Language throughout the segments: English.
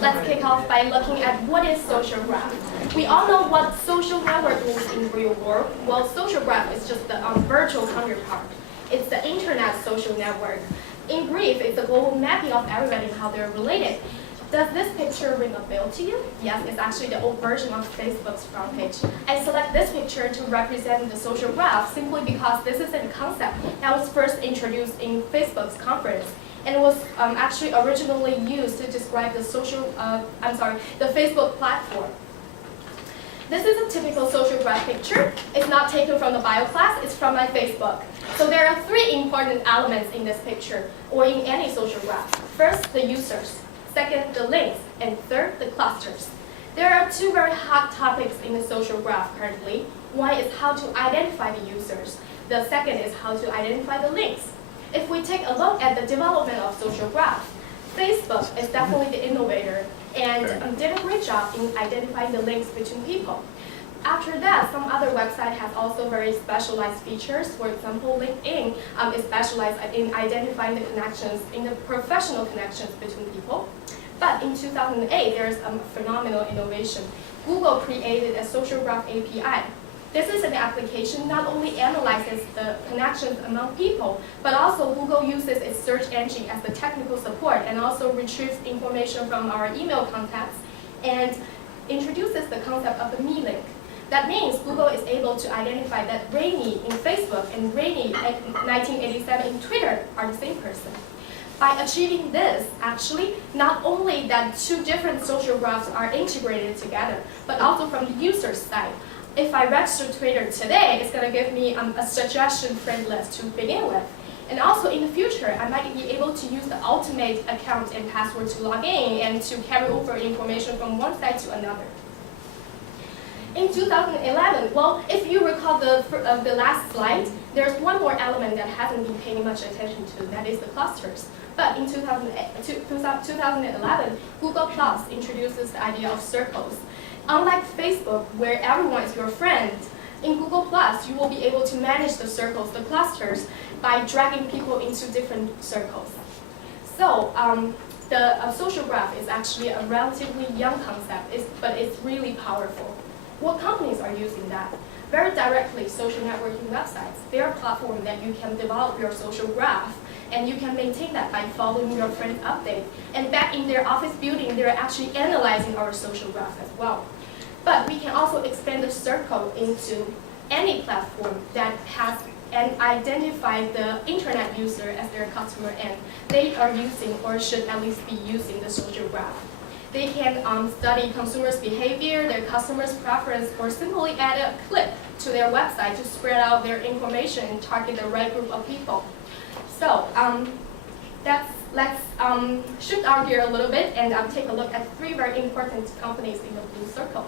Let's kick off by looking at what is social graph. We all know what social network means in real world. Well, social graph is just the virtual counterpart. It's the internet social network. In brief, it's a global mapping of everybody and how they're related. Does this picture ring a bell to you? Yes, it's actually the old version of Facebook's front page. I select this picture to represent the social graph simply because this is a concept that was first introduced in Facebook's conference. And it was actually originally used to describe the the Facebook platform. This is a typical social graph picture. It's not taken from the bio class, it's from my Facebook. So there are three important elements in this picture, or in any social graph. First, the users. Second, the links. And third, the clusters. There are two very hot topics in the social graph currently. One is how to identify the users. The second is how to identify the links. If we take a look at the development of social graph, Facebook is definitely the innovator and did a great job in identifying the links between people. After that, some other website has also very specialized features. For example, LinkedIn is specialized in identifying the connections, in the professional connections between people. But in 2008, there's a phenomenal innovation. Google created a social graph API. This is an application not only analyzes the connections among people, but also Google uses its search engine as the technical support and also retrieves information from our email contacts and introduces the concept of the me link. That means Google is able to identify that Rainy in Facebook and Rainy in 1987 in Twitter are the same person. By achieving this, actually, not only that two different social graphs are integrated together, but also from the user's side. If I register Twitter today, it's going to give me a suggestion friend list to begin with. And also in the future, I might be able to use the ultimate account and password to log in and to carry over information from one site to another. In 2011, well, if you recall the last slide, there's one more element that hasn't been paying much attention to, that is the clusters. But in 2011, Google Plus introduces the idea of circles. Unlike Facebook, where everyone is your friend, in Google Plus, you will be able to manage the circles, the clusters, by dragging people into different circles. So the social graph is actually a relatively young concept, but it's really powerful. What companies are using that? Very directly, social networking websites. They are platforms that you can develop your social graph, and you can maintain that by following your friend's update. And back in their office building, they're actually analyzing our social graph as well. But we can also expand the circle into any platform that has and identify the internet user as their customer, and they are using or should at least be using the social graph. They can study consumers' behavior, their customers' preference, or simply add a clip to their website to spread out their information and target the right group of people. So let's shift our gear a little bit and take a look at three very important companies in the blue circle.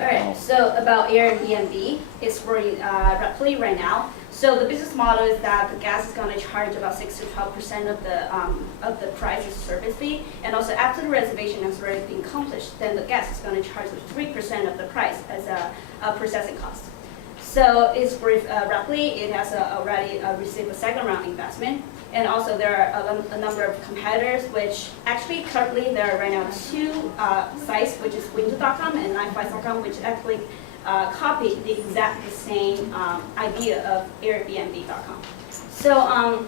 All right, so about Airbnb, it's growing rapidly right now. So the business model is that the guest is going to charge about 6 to 12% of the price as service fee, and also after the reservation has already been accomplished, then the guest is going to charge 3% of the price as a processing cost. So it's growing rapidly. It has already received a second round investment, and also there are a number of competitors, which actually currently there are right now two sites, which is Windows.com and 95.com, which actually copy the exact same idea of Airbnb.com. So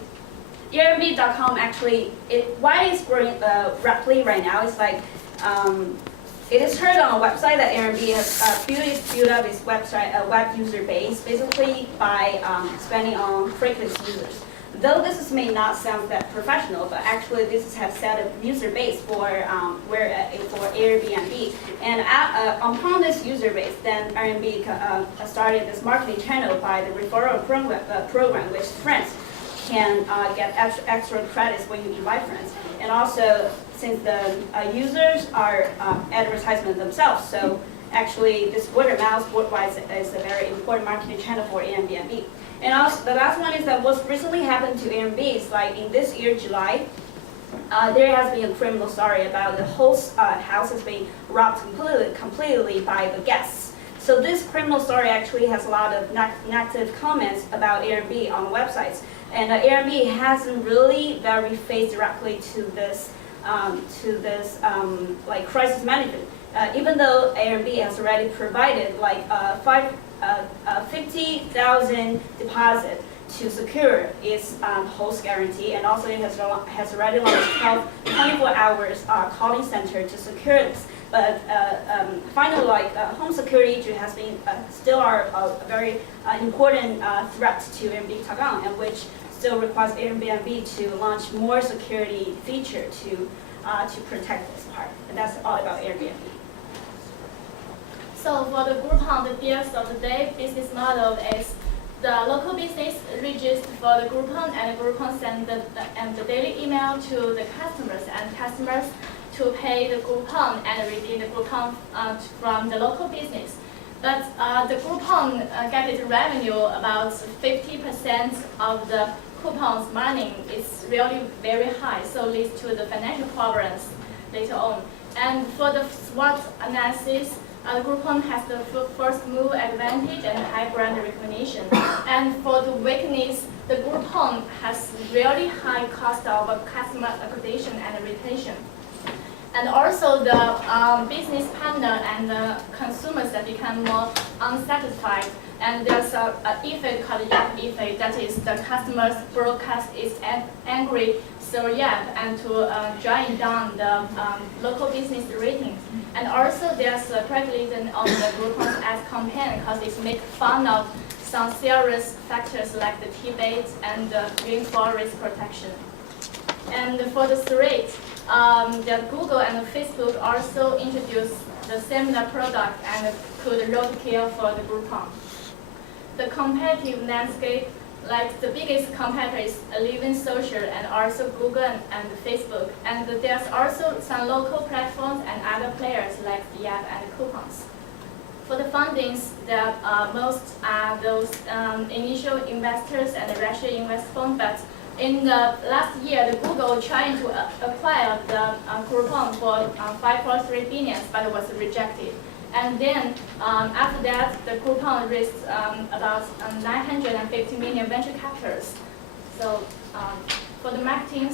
Airbnb.com actually, why it's growing rapidly right now is like it is heard on a website that Airbnb has built up its website web user base basically by spending on frequent users. Though this may not sound that professional, but actually this has set a user base for Airbnb. And upon this user base, then Airbnb started this marketing channel by the referral program, which friends can get extra credits when you invite friends. And also, since the users are advertisement themselves, so actually this word of mouth worldwide is a very important marketing channel for Airbnb. And also, the last one is that what's recently happened to Airbnb is like in this year, July, there has been a criminal story about the whole house has been robbed completely by the guests. So this criminal story actually has a lot of negative comments about Airbnb on websites. And Airbnb hasn't really very faced directly to this to this like crisis management. Even though Airbnb has already provided like 50,000 deposit to secure its host guarantee, and also it has already launched 24 hours calling center to secure this. But finally, like home security has been still a very important threat to Airbnb Tagang, and which still requires Airbnb to launch more security feature to protect this part. And that's all about Airbnb. So for the Groupon, the deals of the day business model is the local business register for the Groupon, and Groupon send the daily email to the customers, and customers to pay the Groupon and redeem the Groupon from the local business. But the Groupon get its revenue about 50% of the coupon's money is really very high, so leads to the financial problems later on. And for the SWOT analysis, Groupon has the first move advantage and high brand recognition. And for the weakness, the Groupon has really high cost of customer acquisition and retention. And also the business partner and the consumers that become more unsatisfied. And there's a effect called Yap effect, that is the customers broadcast is angry through Yap and to drive down the local business rating. And also there's a criticism on the Groupon's ad campaign because it makes fun of some serious factors like the Tibet and the rainforest protection. And for the threat, the Google and Facebook also introduced the similar product and put roadkill for the Groupon. The competitive landscape, like the biggest competitor is Living Social and also Google and Facebook. And there's also some local platforms and other players like Yap and Coupons. For the fundings, most are those initial investors and the rational invest fund, but in the last year, the Google trying to acquire the Groupon for 5.3 billion, but it was rejected. And then after that, the Groupon raised about 950 million venture capitals. So for the marketing,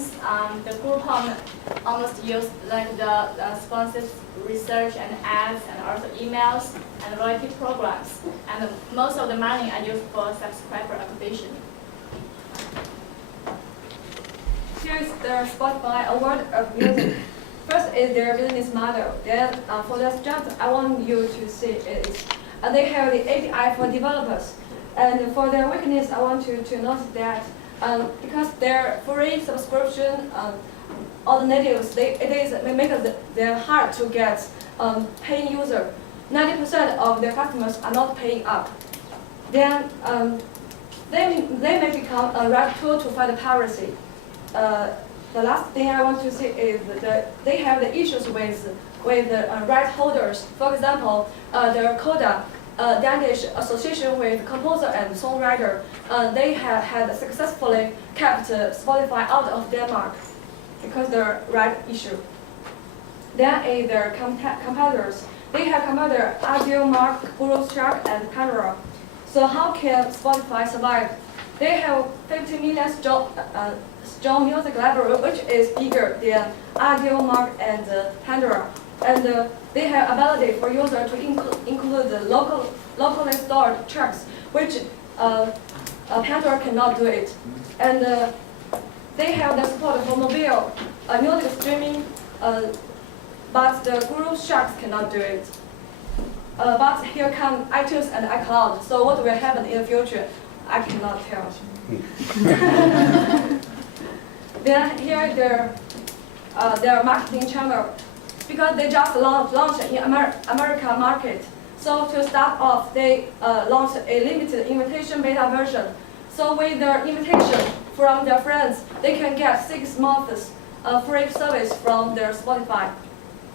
the Groupon almost used like the sponsored research and ads and also emails and loyalty programs. And most of the money are used for subscriber acquisition. Here is the Spotify award of music. First is their business model. Then for the strength, I want you to see is they have the API for developers. And for their weakness, I want you to notice that because their free subscription, all the natives, they make them hard to get paying user. 90% of their customers are not paying up. Then they may become a right tool to fight piracy. The last thing I want to say is that they have the issues with the right holders. For example, the Coda, Danish association with composer and songwriter, they had successfully kept Spotify out of Denmark because of the right issue. Then is their competitors. They have competitor Audiomark, Guru-Shark, and Pandora. So how can Spotify survive? They have 50 million strong music library, which is bigger than Audiomark and Pandora. And they have ability for users to include the locally stored tracks, which Pandora cannot do it. And they have the support for mobile music streaming, but the Guru-Sharks cannot do it. But here come iTunes and iCloud. So what will happen in the future? I cannot tell. Then here their marketing channel, because they just launched in American market. So to start off, they launched a limited invitation beta version. So with their invitation from their friends, they can get 6 months free service from their Spotify,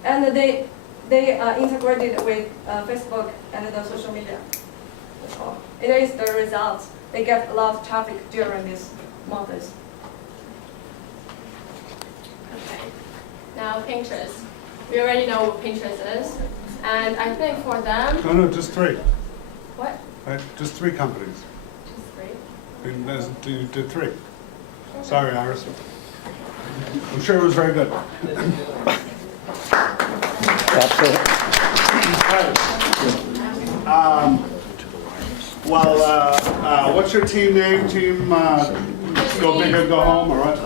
and they integrated with Facebook and the social media. That's all. It is the result. They get a lot of traffic during these months. Okay. Now Pinterest. We already know what Pinterest is, and I think for them. No, just 3. What? Right? Just 3 companies. Just 3. You did 3. Sorry, Iris. I'm sure it was very good. Absolutely. What's your team name? Team Go Big or Go Home, or what?